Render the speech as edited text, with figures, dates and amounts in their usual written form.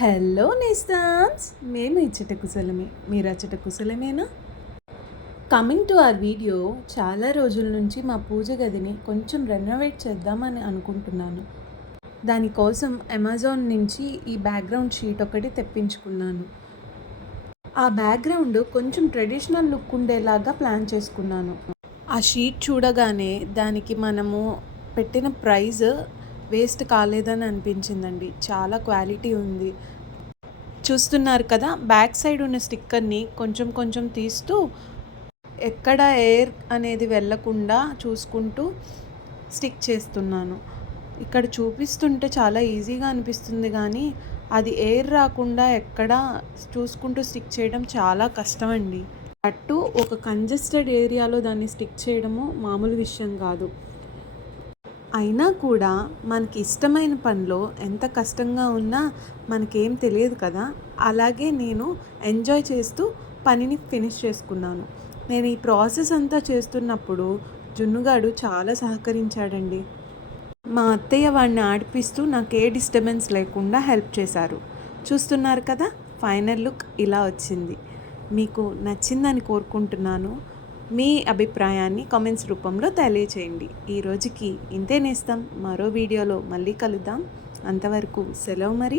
Hello నేస్తాన్స్, మేము ఇచ్చట కుశలమే, మీరు అచ్చట కుశలమేనా? Coming to our video. చాలా రోజుల నుంచి మా పూజ గదిని కొంచెం రెనోవేట్ చేద్దామని అనుకుంటున్నాను. దానికోసం అమెజాన్ నుంచి ఈ బ్యాక్గ్రౌండ్ షీట్ ఒకటి తెప్పించుకున్నాను. ఆ బ్యాక్గ్రౌండ్ కొంచెం ట్రెడిషనల్ లుక్ ఉండేలాగా ప్లాన్ చేసుకున్నాను. ఆ షీట్ చూడగానే దానికి మనము పెట్టిన ప్రైజ్ వేస్ట్ కాలేదని అనిపించిందండి. చాలా క్వాలిటీ ఉంది. చూస్తున్నారు కదా, బ్యాక్ సైడ్ ఉన్న స్టిక్కర్ని కొంచెం కొంచెం తీస్తూ ఎక్కడ ఎయిర్ అనేది వెళ్ళకుండా చూసుకుంటూ స్టిక్ చేస్తున్నాను. ఇక్కడ చూపిస్తుంటే చాలా ఈజీగా అనిపిస్తుంది, కానీ అది ఎయిర్ రాకుండా ఎక్కడ చూసుకుంటూ స్టిక్ చేయడం చాలా కష్టం అండి. అటు ఒక కంజెస్టెడ్ ఏరియాలో దాన్ని స్టిక్ చేయడము మామూలు విషయం కాదు. అయినా కూడా మనకి ఇష్టమైన పనిలో ఎంత కష్టంగా ఉన్నా మనకేం తెలియదు కదా. అలాగే నేను ఎంజాయ్ చేస్తూ పనిని ఫినిష్ చేసుకున్నాను. నేను ఈ ప్రాసెస్ అంతా చేస్తున్నప్పుడు జున్నుగాడు చాలా సహకరించాడండి. మా అత్తయ్య వాడిని ఆడిపిస్తూ నాకు ఏ డిస్టర్బెన్స్ లేకుండా హెల్ప్ చేశారు. చూస్తున్నారు కదా, ఫైనల్ లుక్ ఇలా వచ్చింది. మీకు నచ్చిందని కోరుకుంటున్నాను. మీ అభిప్రాయాన్ని కామెంట్స్ రూపంలో తెలియచేయండి. ఈ రోజుకి ఇంతే నేస్తాం. మరో వీడియోలో మళ్ళీ కలుద్దాం. అంతవరకు సెలవు మరి.